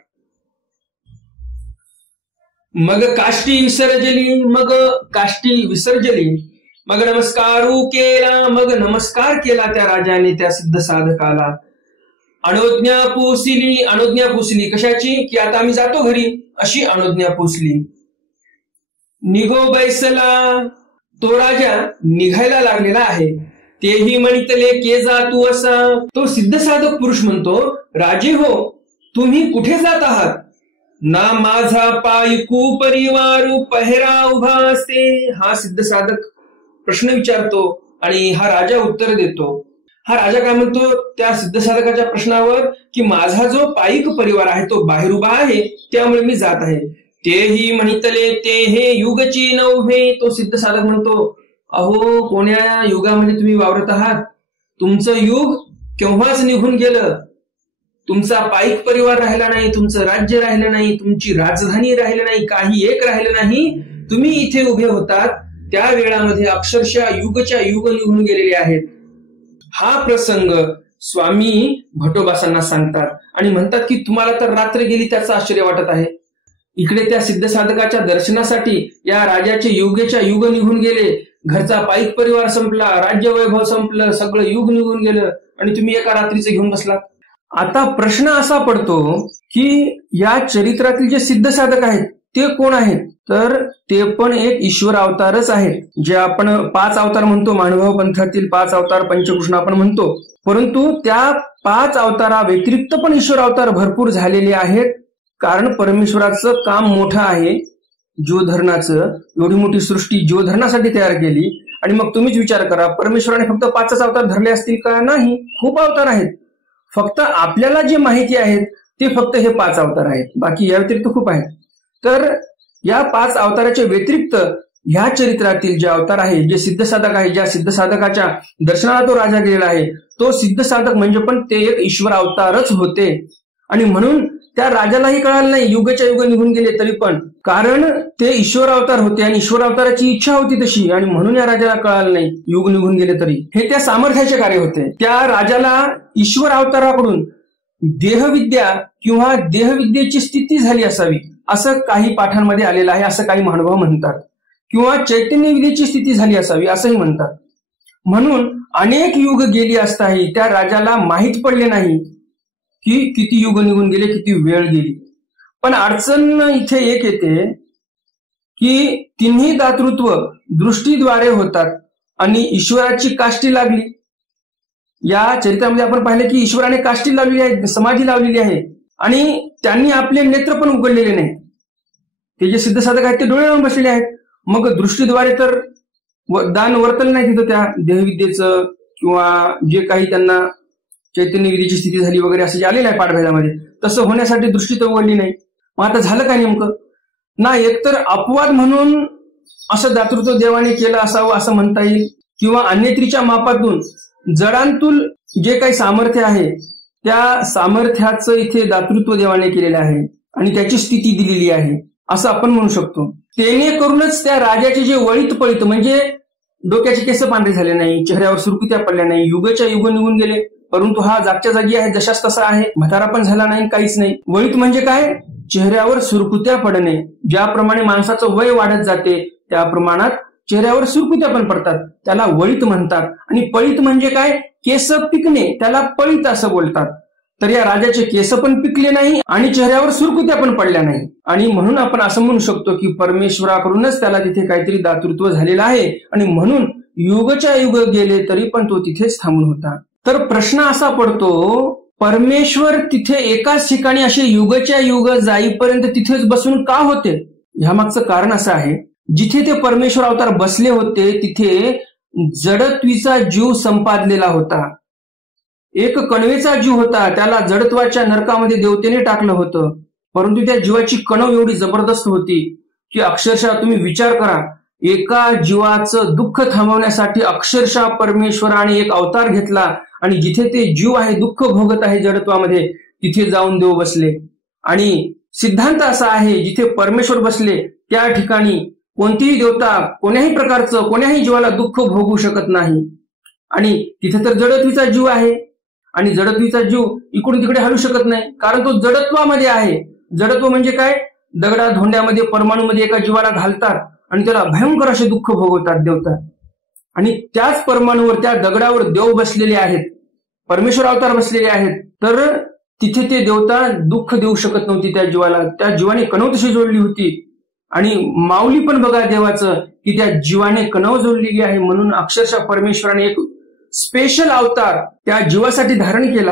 मग काष्टी विसर्जली, मग नमस्कारू केला. मग नमस्कार केला त्या राजाने त्या सिद्ध साधकाला. अनुज्ञा पुसली. कशाची, की आता आम्ही जातो घरी, अशी अनुज्ञा पुसली. निघो बैसला. तो राजा निघायला लागलेला आहे. तेही म्हणितले के जा तू असा. तो सिद्ध साधक पुरुष म्हणतो, राजे हो, तुम्ही कुठे जात आहात? ना माझा पायकू परिवारू पहरा उभा असे. हा सिद्ध साधक प्रश्न विचारतो आणि हा राजा उत्तर देतो. हा राजा काय म्हणतो त्या सिद्ध साधकाच्या प्रश्नावर, की माझा जो पायिक परिवार आहे तो बाहेर उभा आहे, त्यामुळे मी जात आहे. तेही म्हणितले ते हे युगची नव्हे. तो सिद्ध साधक म्हणतो, अहो, कोण्या युगामध्ये तुम्ही वावरत आहात? तुमचं युग केव्हाच निघून गेलं. तुमचा पायिक परिवार राहिला नाही, तुमचं राज्य राहिलं नाही, तुमची राजधानी राहिलं नाही, काही एक राहिलं नाही. तुम्ही इथे उभे होतात त्या वेळामध्ये अक्षरशः युगच्या युग निघून गेलेले आहेत. हा प्रसंग स्वामी भटोबासांना सांगतात आणि म्हणतात की तुम्हाला तर रात्र गेली त्याचं आश्चर्य वाटत आहे. इकडे त्या सिद्ध साधकाच्या दर्शनासाठी या राजाचे युगेच्या युग निघून गेले, घरचा पायिक परिवार संपला, राज्य वैभव संपलं, सगळं युग निघून गेलं आणि तुम्ही एका रात्रीचं घेऊन बसलात. आता प्रश्न असा पडतो की या चरित्रातील जे सिद्ध साधक आहेत ते कोण आहेत? तर ते पण एक ईश्वर अवतारच आहेत, जे आपण 5 अवतार म्हणतो. मानवभाव पंथातील 5 अवतार पंचकृष्ण आपण म्हणतो, परंतु त्या 5 अवतारा व्यतिरिक्त पण ईश्वर अवतार भरपूर झालेले आहेत. कारण परमेश्वराचं काम मोठं आहे. जीवधरणाचं, एवढी मोठी सृष्टी जीवधरणासाठी तयार केली आणि मग तुम्हीच विचार करा, परमेश्वराने फक्त 5च अवतार धरले असतील का? नाही, खूप अवतार आहेत. फक्त आपल्याला जे माहिती आहेत ते फक्त हे 5 अवतार आहेत, बाकी या व्यतिरिक्त खूप आहेत. तर या 5 अवताराच्या व्यतिरिक्त ह्या चरित्रातील जे अवतार आहे, जे सिद्ध साधक आहे, ज्या सिद्ध साधकाच्या दर्शनाला तो राजा गेलेला आहे, तो सिद्ध साधक म्हणजे पण ते एक ईश्वर अवतारच होते. आणि म्हणून त्या राजालाही कळालं नाही, युगाच्या युग निघून गेले तरी पण, कारण ते ईश्वर अवतार होते आणि ईश्वर अवताराची इच्छा होती तशी, आणि म्हणून या राजाला कळालं नाही युग निघून गेले तरी. हे त्या सामर्थ्याचे कार्य होते. त्या राजाला ईश्वर अवताराकडून देहविद्या किंवा देहविद्येची स्थिती झाली असावी असं काही पाठांमध्ये आलेलं आहे, असं काही महानुभाव म्हणतात, किंवा चैतन्य विद्येची स्थिती झाली असावी असंही म्हणतात. म्हणून अनेक युग गेली असताही त्या राजाला माहीत पडले नाही की किती युग निघून गेले, किती वेळ गेली. पण अडचण इथे एक येते की तिन्ही दातृत्व दृष्टीद्वारे होतात आणि ईश्वराची काष्टी लागली. या चरित्रामध्ये आपण पाहिले की ईश्वराने काष्टी लावलेली आहे, समाधी लावलेली आहे आणि त्यांनी आपले नेत्र पण उघडलेले नाही. ते जे सिद्ध साधक आहेत ते डोळे लावून बसलेले आहेत. मग दृष्टीद्वारे तर दान वर्तन नाही तिथं त्या देहविद्येचं किंवा जे काही त्यांना चैतन्य विधीची स्थिती झाली वगैरे असं जे आलेलं आहे पाठभेदामध्ये, तसं होण्यासाठी दृष्टी तर उघडली नाही. मग आता झालं काय नेमकं? ना एकतर अपवाद म्हणून असं दातृत्व देवाने केलं असावं असं म्हणता येईल, किंवा अन्यत्रीच्या मापातून जडांतून जे काही सामर्थ्य आहे त्या सामर्थ्याचं इथे दातृत्व देवाने केलेलं आहे आणि त्याची स्थिती दिलेली आहे असं आपण म्हणू शकतो. तेने करूनच त्या राजाचे जे वळीत पळीत, म्हणजे डोक्याचे केस पांढरे झाले नाही, चेहऱ्यावर सुरकुत्या पडल्या नाही, युगाच्या युग निघून गेले, परंतु हा जागच्या जागी आहे, जशाच तसा आहे, म्हातारा पण झाला नाही, काहीच नाही. वळीत म्हणजे काय? चेहऱ्यावर सुरकुत्या पडणे. ज्याप्रमाणे माणसाचं वय वाढत जाते त्या प्रमाणात चेहऱ्यावर सुरकुत्या पण पडतात, त्याला वळीत म्हणतात. आणि पळीत म्हणजे काय? केस पिकणे, त्याला पळीत असं बोलतात. तर या राजाचे केस पण पिकले नाही आणि चेहऱ्यावर सुरकुत्या पण पडल्या नाही, आणि म्हणून आपण असं म्हणू शकतो की परमेश्वराकडूनच त्याला तिथे काहीतरी दातृत्व झालेलं आहे आणि म्हणून युगच्या युग गेले तरी पण तो तिथेच थांबून होता. तर प्रश्न असा पडतो, परमेश्वर तिथे एकाच ठिकाणी असे युगच्या युग जाईपर्यंत तिथेच बसून का होते? ह्यामागचं कारण असं आहे, जिथे ते परमेश्वर अवतार बसले होते तिथे जडत्वीचा जीव संपादलेला होता. एक कणवेचा जीव होता, त्याला जडत्वाच्या नरकामध्ये देवतेने टाकलं होतं, परंतु त्या जीवाची कणव एवढी जबरदस्त होती की अक्षरशः तुम्ही विचार करा, एका जीवाचं दुःख थांबवण्यासाठी अक्षरशः परमेश्वराने एक अवतार घेतला आणि जिथे ते जीव आहे, दुःख भोगत आहे जडत्वामध्ये, तिथे जाऊन देव बसले. आणि सिद्धांत असा आहे, जिथे परमेश्वर बसले त्या ठिकाणी कोणतीही देवता कोण्याही प्रकारचं कोण्याही जीवाला दुःख भोगू शकत नाही. आणि तिथे तर जडत्वीचा जीव आहे आणि जडत्वीचा जीव इकडून तिकडे हलू शकत नाही, कारण तो जडत्वामध्ये आहे. जडत्व म्हणजे काय? दगडा धोंड्यामध्ये परमाणूमध्ये एका जीवाला घालतात आणि त्याला भयंकर असे दुःख भोगवतात देवता, आणि त्याच परमाणूवर त्या दगडावर देव बसलेले आहेत, परमेश्वर अवतार बसलेले आहेत. तर तिथे ते देवता दुःख देऊ शकत नव्हती त्या जीवाला. त्या जीवाने कणव तशी जोडली होती आणि माऊली पण बघा देवाचं की त्या जीवाने कणव जोडलेली आहे. म्हणून अक्षरशः परमेश्वराने एक स्पेशल अवतार त्या जीवासाठी धारण केला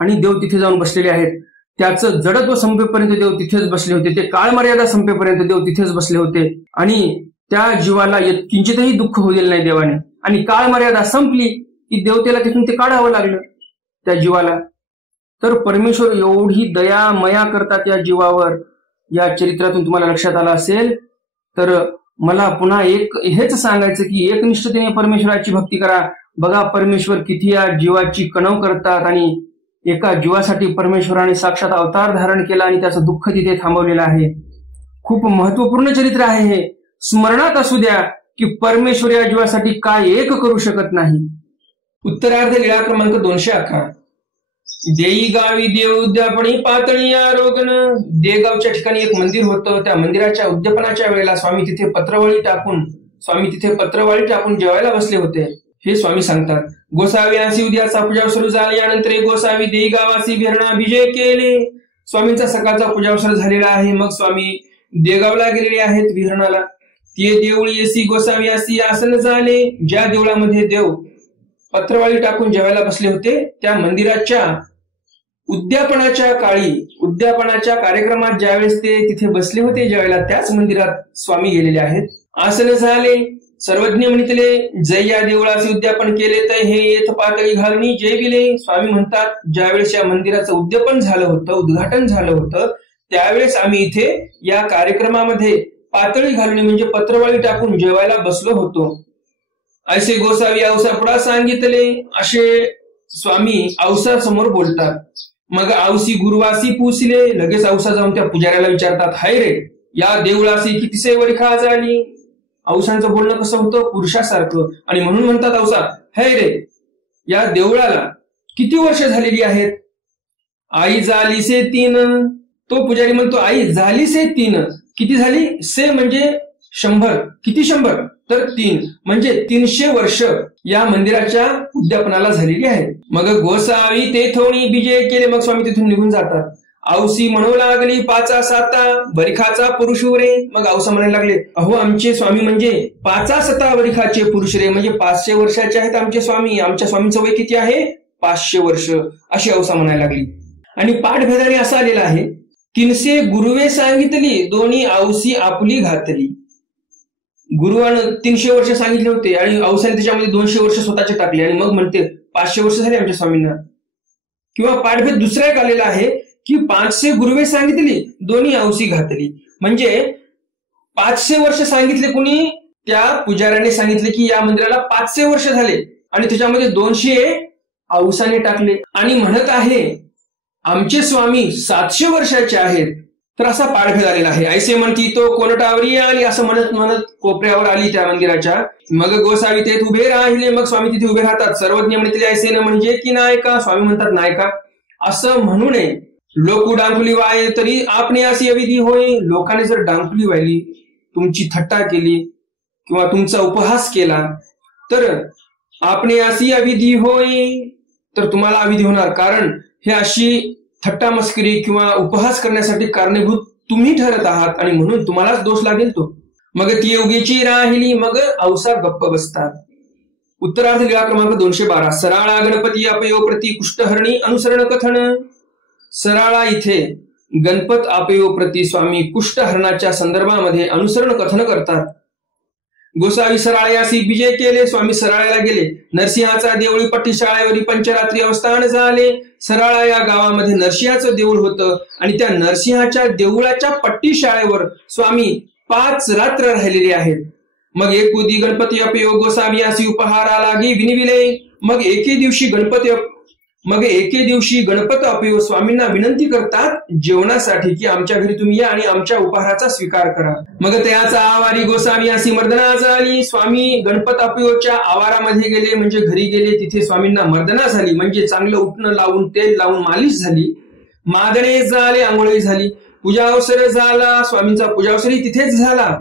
आणि देव तिथे जाऊन बसलेले आहेत. त्याचं जडत्व संपेपर्यंत देव तिथेच बसले होते. ते काळ मर्यादा संपेपर्यंत देव तिथेच बसले होते आणि त्या जीवाला किंचितही दुःख होऊ दिलं नाही देवाने. आणि काळ मर्यादा संपली की देवतेला तिथून ते काढावं लागलं त्या जीवाला. तर परमेश्वर एवढी दया मया करतात या जीवावर. या चरित्रातून तुम्हाला लक्षात आलं असेल. तर मला पुन्हा हेच सांगायचं की एकनिष्ठतेने परमेश्वराची भक्ती करा. बघा परमेश्वर किती या जीवाची कणव करतात आणि एका जीवासाठी परमेश्वराने साक्षात अवतार धारण केला आणि त्याचं दुःख तिथे थांबवलेलं आहे. खूप महत्वपूर्ण चरित्र आहे हे. स्मरणात असू द्या की परमेश्वर या जीवासाठी काय एक करू शकत नाही. उत्तरार्ध लीळा क्रमांक 211. देई गावी देव उद्यापणी पातळी आरोगण. देगावच्या ठिकाणी एक मंदिर होतं. त्या मंदिराच्या उद्यापनाच्या वेळेला स्वामी तिथे पत्रवाळी टाकून जेवायला बसले होते. हे स्वामी सांगतात. गोसावी असी उद्याचा पूजावसर झाला. यानंतर गोसावी देई गावासी विहरणा विजय केले. स्वामींचा सकाळचा पूजावसर झालेला आहे. मग स्वामी देगावला गेलेले आहेत विहरणाला. ते देवळी असी गोसावी असी आसन झाले. ज्या देवळामध्ये देव पत्रवाळी टाकून जेवायला बसले होते त्या मंदिराच्या उद्यापनाच्या कार्यक्रमात ज्यावेळेस ते तिथे बसले होते जेवायला त्याच मंदिरात स्वामी गेलेले आहेत. आसन झाले. सर्वज्ञ म्हणितले जय या देवळाचे उद्यापन केले तर हे येथ पातळी घालणी जय बिले. स्वामी म्हणतात ज्यावेळेस या मंदिराचं उद्यापन झालं होतं, उद्घाटन झालं होतं, त्यावेळेस आम्ही इथे या कार्यक्रमामध्ये पातळी घालणी म्हणजे पत्रवाळी टाकून जेवायला बसलो होतो. असे गोसावी औसा पुढा सांगितले. असे स्वामी औसा समोर बोलतात. मग औसी गुरुवासी पुसले. लगेच औसा जाऊन त्या पुजाऱ्याला विचारतात, हाय रे या देवळासी कितीसे वरिखा झाली. औसांचं बोलणं कसं होतं पुरुषासारखं आणि म्हणून म्हणतात औसा, हाय रे या देवळाला किती वर्ष झालेली आहेत. आई झालीसे 3. तो पुजारी म्हणतो आई झालीसे 3. किती झाली. से म्हणजे 100. किती 100 तर 3 म्हणजे 300 वर्ष या मंदिराच्या उद्यापनाला झालेली आहे. मग गोसावी ते थोडी विजय केले. मग स्वामी तिथून निघून जातात. औसी म्हणू लागली 5-7 वरिखाचा पुरुष रे. मग औसा म्हणायला लागले अहो आमचे स्वामी म्हणजे 5-7 वरिखाचे पुरुष रे. म्हणजे 500 वर्षाचे आहेत आमचे स्वामी. आमच्या स्वामींचं वय किती आहे 500 वर्ष अशी औसा म्हणायला लागली. आणि पाठभेदाने असं आलेलं आहे 300 गुरुवे सांगितली दोन्ही औसी आपली घातली. गुरुवानं 300 वर्ष सांगितले होते आणि औसाने त्याच्यामध्ये 200 वर्ष स्वतःचे टाकले आणि मग म्हणते 500 वर्ष झाले आमच्या स्वामींना. किंवा पाठभेद दुसरा एक आलेला आहे की 500 गुरुवे सांगितली दोन्ही औसी घातली. म्हणजे 500 वर्ष सांगितले कुणी त्या पुजाऱ्याने सांगितले की या मंदिराला 500 वर्ष झाले आणि त्याच्यामध्ये 200 औसाने टाकले आणि म्हणत आहे आमचे स्वामी 700 वर्षाचे आहेत. तर असा पाठभेद आलेला आहे. ऐसे म्हणती तो कोणटावरी आली असं म्हणत म्हणत कोपऱ्यावर आली त्या मंदिराच्या. मग गोसावी तेथ उभे राहिले. मग स्वामी तिथे उभे राहतात. सर्वज्ञ म्हणते ऐसे न म्हणजे की नाही का. स्वामी म्हणतात नाही का असं म्हणू नये. लोक डांगुली वाय तरी आपणे अशी अविधी होय. लोकांनी जर डांगुली वाहिली तुमची थट्टा केली किंवा तुमचा उपहास केला तर आपणे अशी अविधी होय तर तुम्हाला अविधी होणार. कारण हे अशी थट्टा मस्करी किंवा उपहास करण्यासाठी कारणीभूत तुम्ही ठरत आहात आणि म्हणून तुम्हालाच दोष लागेल तो. मग ती योगीची राहिली. मग औसा गप्प बसतात. उत्तरार्ध लीळा क्रमांक 212. सराळा गणपती अपयो प्रति कुष्ठहरणी अनुसरण कथन. सराळा इथे गणपत अपयो प्रति स्वामी कुष्ठहरणाच्या संदर्भामध्ये अनुसरण कथन करतात. गोसावी सराळ्यासी विजय केले. स्वामी सराळ्याला गेले. नरसिंहाचा देवळी पट्टी शाळेवरी पंचरात्री अवस्थान झाले. सराळा या गावामध्ये नरसिंहाचं देऊळ होतं आणि त्या नरसिंहाच्या देऊळाच्या पट्टी शाळेवर स्वामी 5 रात्र राहिलेले आहेत. मग एक बुद्धी गणपती अपयोग गोसावी अशी उपहारा लागी विनिविले. मग एके दिवशी गणपत अपयोग स्वामींना विनंती करतात जेवणासाठी की आमच्या घरी तुम्ही या आणि आमच्या उपहाराचा स्वीकार करा. मग त्याचा आवारी गोसावी अशी मर्दना झाली. स्वामी गणपत अपयोगच्या आवारामध्ये गेले म्हणजे घरी गेले. तिथे स्वामींना मर्दना झाली म्हणजे चांगलं उठणं लावून तेल लावून मालिश झाली. मादणे झाले आंघोळी झाली. पूजावसर झाला. स्वामींचा पूजावसरही तिथेच झाला.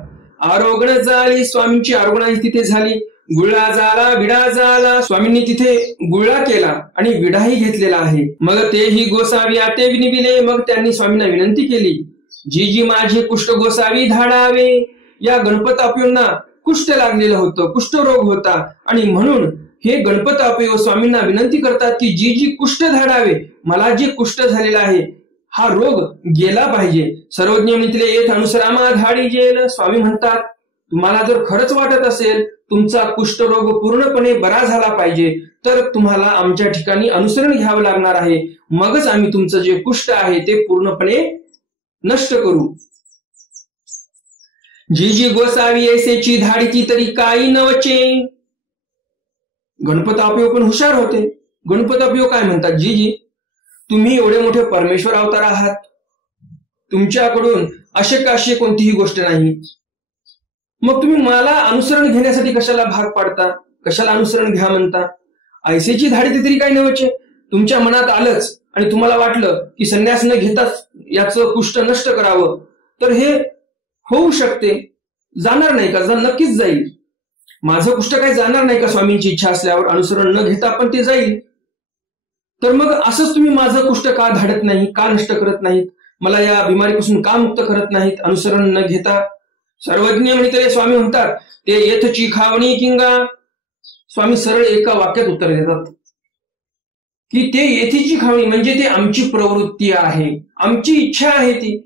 आरोगण झाली. स्वामींची आरोगणाही तिथे झाली. गुळा झाला विडा झाला. स्वामींनी तिथे गुळा केला आणि विडाही घेतलेला आहे. मग तेही गोसावी आते विनिविले. मग त्यांनी स्वामींना विनंती केली जी माझे कुष्ठ गोसावी धाडावे. या गणपत अपयोंना कुष्ठ लागलेलं होतं, कुष्ठरोग होता आणि म्हणून हे गणपत आपयो स्वामींना विनंती करतात की जी जी कुष्ठ धाडावे, मला जे कुष्ठ झालेला आहे हा रोग गेला पाहिजे. सर्वज्ञ म्हणतील येथ अनुसरामा धाडी जेल. स्वामी म्हणतात तुम्हाला जर खरंच वाटत असेल तुमचा कुष्ठरोग पूर्णपणे बरा झाला पाहिजे तर तुम्हाला आमच्या ठिकाणी अनुसरण घ्यावं लागणार आहे, मगच आम्ही तुमचं जे कुष्ठ आहे ते पूर्णपणे नष्ट करू. जी जी गोसावी ऐसेची धाडीची तरी काही नवचे. गणपत आपयो पण हुशार होते. गणपत आपयो काय म्हणतात, जी जी तुम्ही एवढे मोठे परमेश्वर अवतार आहात, तुमच्याकडून अशक्य कोणतीही गोष्ट नाही, मग तुम्ही मला अनुसरण घेण्यासाठी कशाला भाग पाडता, कशाला अनुसरण घ्या म्हणता. ऐसेची धाडी तरी काही नव्हते. तुमच्या मनात आलंच आणि तुम्हाला वाटलं की संन्यास न घेताच याचं कुष्ठ नष्ट करावं, तर हे होऊ शकते. जाणार नाही का? नक्कीच जाईल. माझं कुष्ठ काही जाणार नाही का? स्वामींची इच्छा असल्यावर अनुसरण न घेता पण ते जाईल. तर मग असंच तुम्ही माझं कुष्ठ का धाडत नाही, का नष्ट करत नाहीत, मला या बिमारीपासून का मुक्त करत नाहीत अनुसरण न घेता. सर्वज्ञ म्हणते स्वामी म्हणतात ते येथची खावणी किंगा. स्वामी सरळ एका वाक्यात उत्तर देतात की ते येथीची खावणी म्हणजे ते आमची प्रवृत्ती आहे, आमची इच्छा आहे ती.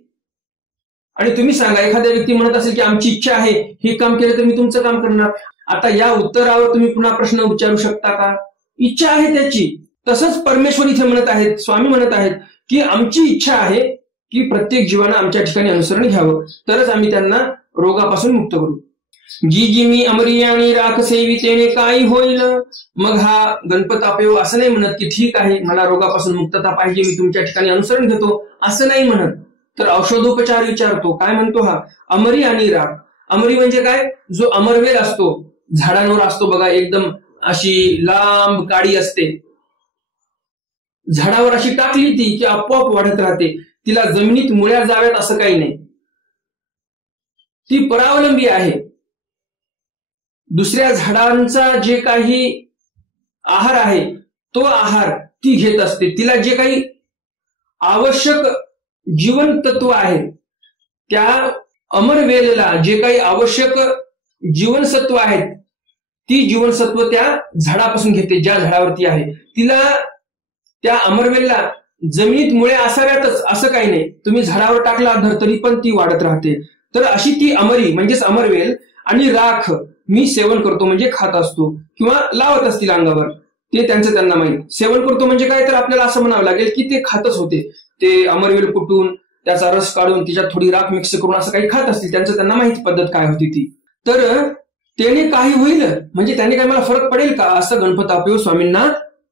आणि तुम्ही सांगा एखाद्या व्यक्ती म्हणत असेल की आमची इच्छा आहे, हे काम केलं तर मी तुमचं काम करणार. आता या उत्तरावर तुम्ही पुन्हा प्रश्न विचारू शकता का? इच्छा आहे त्याची. तसंच परमेश्वर इथे म्हणत आहेत, स्वामी म्हणत आहेत की आमची इच्छा आहे की प्रत्येक जीवानं आमच्या ठिकाणी अनुसरण घ्यावं, तरच आम्ही त्यांना रोगापासून मुक्त करू. जी जी मी अमरी आणि राख सेवितेने काही होईल. मग हा गणपत आपयो असं नाही म्हणत की ठीक आहे मला रोगापासून मुक्तता पाहिजे, मी तुमच्या ठिकाणी अनुसरण घेतो, असं नाही म्हणत. तर औषधोपचार विचारतो. काय म्हणतो हा? अमरी आणि राख. अमरी म्हणजे काय? जो अमरवेल असतो, झाडांवर असतो बघा, एकदम अशी लांब काडी असते, झाडावर अशी टाकली ती की आपोआप वाढत राहते, तिला जमिनीत मुळ्या जाव्यात असं काही नाही, ती परावलंबी आहे. दुसऱ्या झाडांचा जे काही आहार आहे तो आहार ती घेत असते. तिला जे काही आवश्यक जीवन तत्व आहे, त्या अमरवेलला जे काही आवश्यक जीवनसत्व आहेत, ती जीवनसत्व त्या झाडापासून घेते, ज्या झाडावरती आहे. तिला त्या अमरवेलला जमिनीत मुळे असाव्यातच असं काही नाही, तुम्ही झाडावर टाकला तरी पण ती वाढत राहते. तर अशी ती अमरी म्हणजेच अमरवेल आणि राख मी सेवन करतो म्हणजे खात असतो किंवा लावत असतील अंगावर, ते त्यांचं त्यांना माहित. सेवन करतो म्हणजे काय, तर आपल्याला असं म्हणावं लागेल की ते खातच होते, ते अमरवेल कुटून त्याचा रस काढून तिच्यात थोडी राख मिक्स करून असं काही खात असतील, त्यांचं त्यांना माहिती पद्धत काय होती ती. तर त्याने काही होईल म्हणजे त्याने काय मला फरक पडेल का, असं गणपत आपयो स्वामींना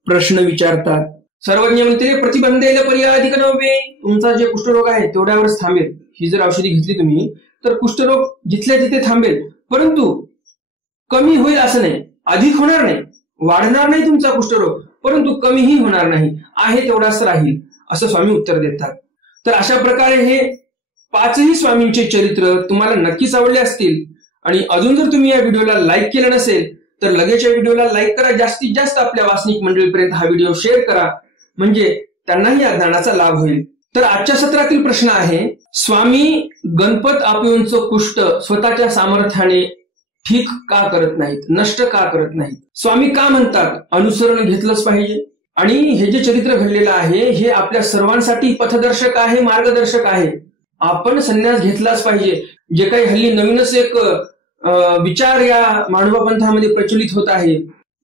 प्रश्न विचारतात. सर्वज्ञ म्हणते प्रतिबंधेल पर्याधिक नव्हे. तुमचा जे कुष्ठरोग आहे तेवढ्यावरच थांबेल. ही जर औषधी घेतली तुम्ही तर कुष्ठरोग जिथल्या तिथे थांबेल, परंतु कमी होईल असं नाही, अधिक होणार नाही, वाढणार नाही तुमचा कुष्ठरोग, परंतु कमीही होणार नाही, आहे तेवढाच राहील, असं स्वामी उत्तर देतात. तर अशा प्रकारे हे पाचही स्वामींचे चरित्र तुम्हाला नक्कीच आवडले असतील. आणि अजून जर तुम्ही या व्हिडिओला लाईक केलं नसेल तर लगेच या व्हिडिओला लाईक करा, जास्तीत जास्त आपल्या वासनिक मंडळीपर्यंत हा व्हिडिओ शेअर करा, म्हणजे त्यांनाही या ज्ञानाचा लाभ होईल. तर आजच्या सत्रातील प्रश्न आहे, स्वामी गणपत आपयोंचं कुष्ठ स्वतःच्या सामर्थ्याने ठीक का करत नाहीत, नष्ट का करत नाहीत? स्वामी का म्हणतात अनुसरण घेतलंच पाहिजे? आणि हे जे चरित्र घडलेलं आहे हे आपल्या सर्वांसाठी पथदर्शक आहे, मार्गदर्शक आहे. आपण संन्यास घेतलाच पाहिजे. जे काही हल्ली नवीनच एक विचार या मांडवा पंथामध्ये प्रचलित होत आहे,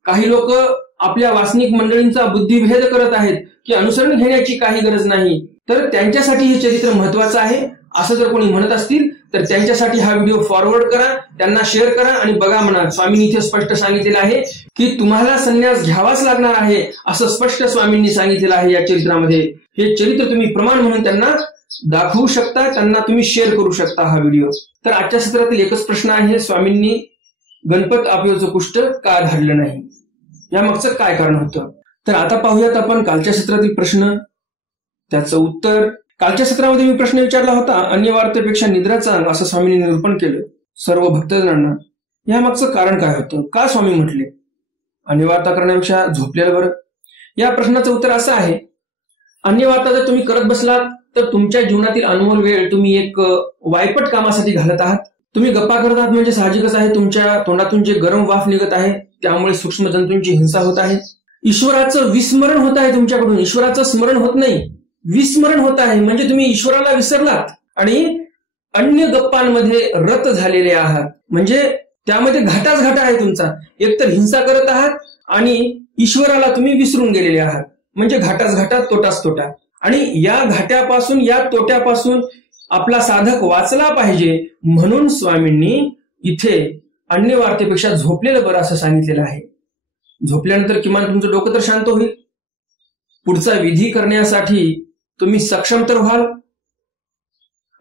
काही लोक आपल्या वासनिक मंडळींचा बुद्धिभेद करत आहेत की अनुसरण घेण्याची काही गरज नाही, तर त्यांच्यासाठी हे चरित्र महत्वाचं आहे असं जर कोणी म्हणत असतील तर त्यांच्यासाठी हा व्हिडिओ फॉरवर्ड करा, त्यांना शेअर करा आणि बघा म्हणा स्वामींनी इथे स्पष्ट सांगितलेलं आहे की तुम्हाला संन्यास घ्यावाच लागणार आहे, असं स्पष्ट स्वामींनी सांगितलेलं आहे या चरित्रामध्ये. हे चरित्र तुम्ही प्रमाण म्हणून त्यांना दाखवू शकता, त्यांना तुम्ही शेअर करू शकता हा व्हिडिओ. तर आजच्या सत्रातील एकच प्रश्न आहे, स्वामींनी गणपत आपयोचं कुष्ठ का धाडलं नाही, या मागचं काय कारण होतं? तर आता पाहूयात आपण कालच्या सत्रातील प्रश्न, त्याचं उत्तर. कालच्या सत्रामध्ये मी प्रश्न विचारला होता, अन्य वार्तेपेक्षा निद्रा चांग असं स्वामींनी निरूपण केलं सर्व भक्तजनांना. या मागचं कारण काय होतं, का स्वामी म्हटले अन्य वार्ता करण्यापेक्षा झोपलेलं बरं? या प्रश्नाचं उत्तर असं आहे, अन्य वार्ता जर तुम्ही करत बसलात तर तुमच्या जीवनातील अनमोल वेळ तुम्ही एक वायपट कामासाठी घालत आहात. तुम्ही गप्पा करत आहात म्हणजे साहजिकच आहे, तुमच्या तोंडातून जे गरम वाफ निघत आहे त्यामुळे सूक्ष्म जंतूंची हिंसा होत आहे. ईश्वराचं विस्मरण होत आहे तुमच्याकडून. ईश्वराचं स्मरण होत नाही, विस्मरण होत आहे. म्हणजे तुम्ही ईश्वराला विसरलात आणि अन्य गप्पांमध्ये रत झालेले आहात. म्हणजे त्यामध्ये घाटाच घाटा आहे तुमचा. एकतर हिंसा करत आहात आणि ईश्वराला तुम्ही विसरून गेलेले आहात. म्हणजे घाटाच घाटा, तोटाच तोटा. आणि या घाट्यापासून, या तोट्यापासून आपला साधक वाचला पाहिजे म्हणून स्वामींनी इथे अन्य वार्तेपेक्षा झोपलेलं बरं असं सांगितलेलं आहे. झोपल्यानंतर किमान तुमचं डोकं तर शांत होईल. पुढचा विधी करण्यासाठी तुम्ही सक्षम तर व्हाल.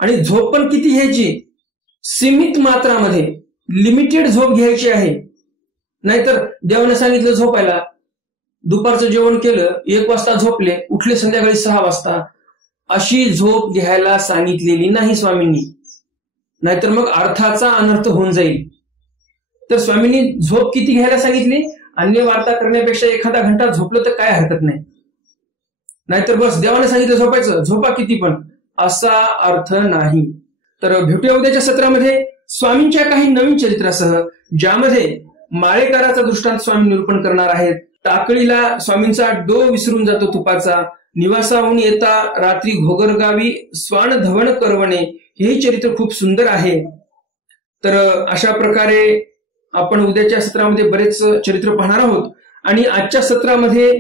आणि झोप पण किती घ्यायची? सीमित मात्रामध्ये, लिमिटेड झोप घ्यायची आहे. नाहीतर देवाने सांगितलं झोपायला, दुपारचं जेवण केलं, 1 वाजता झोपले, उठले संध्याकाळी 6 वाजता, अशी झोप घ्यायला सांगितलेली नाही स्वामींनी. नाहीतर मग अर्थाचा अनर्थ होऊन जाईल. तर स्वामींनी झोप किती घ्यायला सांगितली? अन्य वार्ता करण्यापेक्षा एखादा घंटा झोपलं तर काय हरकत नाही. नाहीतर बस देवाने सांगितलं झोपायचं, झोपा किती पण, असा अर्थ नाही. तर भेटूया उद्याच्या सत्रामध्ये स्वामींच्या काही नवीन चरित्रासह, ज्यामध्ये माळेकराचा दृष्टांत स्वामी निरूपण करणार आहेत. टाकळीला स्वामींचा डो विसरून जातो तुपाचा, निवासाहून येता रात्री घोगरगावी स्वान धवण करवणे, हेही चरित्र खूप सुंदर आहे. तर अशा प्रकारे आपण उद्याच्या सत्रामध्ये बरेच चरित्र पाहणार आहोत. आणि आजच्या सत्रामध्ये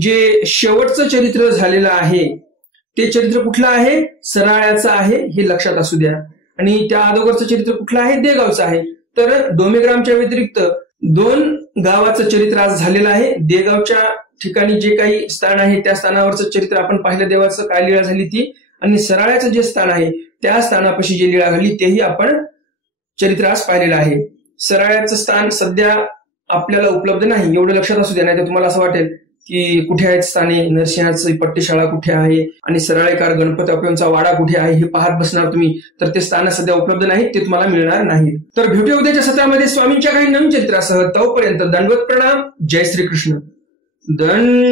जे शेवटचं चरित्र झालेलं आहे ते चरित्र कुठलं आहे? सराळ्याचं आहे, हे लक्षात असू द्या. आणि त्या अगोदरचं चरित्र कुठलं आहे? देगावचं आहे. तर डोमेग्रामच्या व्यतिरिक्त 2 गावाचं चरित्र आज झालेलं आहे. देगावच्या ठिकाणी जे काही स्थान आहे त्या स्थानावरचं चरित्र आपण पाहिलं, देवाचं काय लीळा झाली ती. आणि सराळ्याचं जे स्थान आहे त्या स्थानापाशी जी लीळा घडली तेही आपण चरित्र आज पाहिलेलं आहे. सराळ्याचं स्थान सध्या आपल्याला उपलब्ध नाही, एवढं लक्षात असू द्या. नाही तर तुम्हाला असं वाटेल की कुठे आहेत स्थाने, नरसिंहाची पट्टीशाळा कुठे आहे आणि सराळेकार गणपती बाप्पांचा वाडा कुठे आहे हे पाहत बसणार तुम्ही. तर ते स्थान सध्या उपलब्ध नाहीत, ते तुम्हाला मिळणार नाहीत. तर भेटूया उद्याच्या सत्रामध्ये स्वामींच्या काही नवीन चरित्रासह. तोपर्यंत दंडवत प्रणाम. जय श्रीकृष्ण. दंड